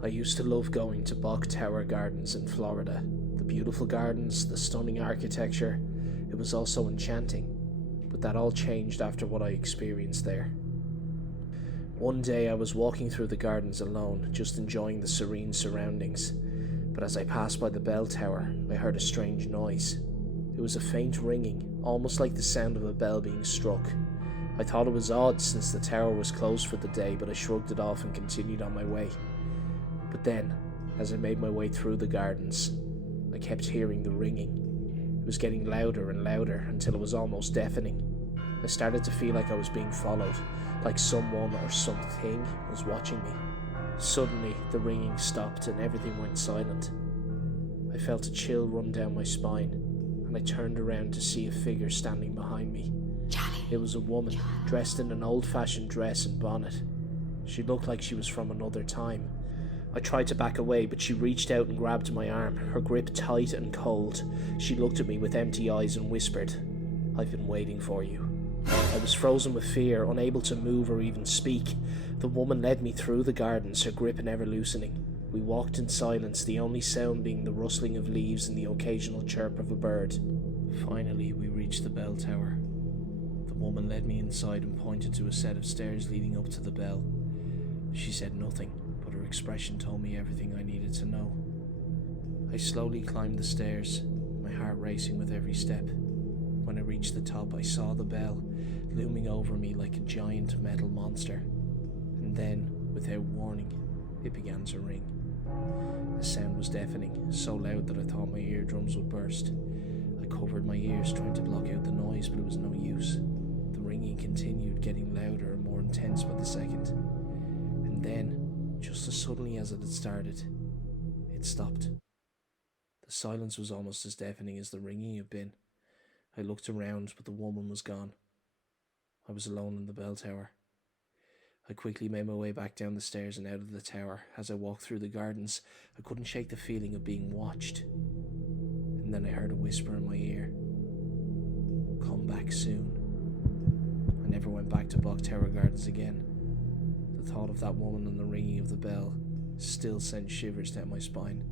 I used to love going to Bok Tower Gardens in Florida. The beautiful gardens, the stunning architecture, it was all so enchanting. But that all changed after what I experienced there. One day I was walking through the gardens alone, just enjoying the serene surroundings. But as I passed by the bell tower, I heard a strange noise. It was a faint ringing, almost like the sound of a bell being struck. I thought it was odd since the tower was closed for the day, but I shrugged it off and continued on my way. But then, as I made my way through the gardens, I kept hearing the ringing. It was getting louder and louder until it was almost deafening. I started to feel like I was being followed, like someone or something was watching me. Suddenly, the ringing stopped and everything went silent. I felt a chill run down my spine, and I turned around to see a figure standing behind me. It was a woman, dressed in an old-fashioned dress and bonnet. She looked like she was from another time. I tried to back away, but she reached out and grabbed my arm, her grip tight and cold. She looked at me with empty eyes and whispered, "I've been waiting for you." I was frozen with fear, unable to move or even speak. The woman led me through the gardens, her grip never loosening. We walked in silence, the only sound being the rustling of leaves and the occasional chirp of a bird. Finally, we reached the bell tower. The woman led me inside and pointed to a set of stairs leading up to the bell. She said nothing, but her expression told me everything I needed to know. I slowly climbed the stairs, my heart racing with every step. When I reached the top, I saw the bell looming over me like a giant metal monster. And then, without warning, it began to ring. The sound was deafening, so loud that I thought my eardrums would burst. I covered my ears trying to block out the noise, but it was no use. The ringing continued, getting louder and more intense by the second. And then, just as suddenly as it had started, it stopped. The silence was almost as deafening as the ringing had been. I looked around, but the woman was gone. I was alone in the bell tower. I quickly made my way back down the stairs and out of the tower. As I walked through the gardens, I couldn't shake the feeling of being watched. And then I heard a whisper in my ear, "Come back soon." I never went back to Bok Tower Gardens again. The thought of that woman and the ringing of the bell still sent shivers down my spine.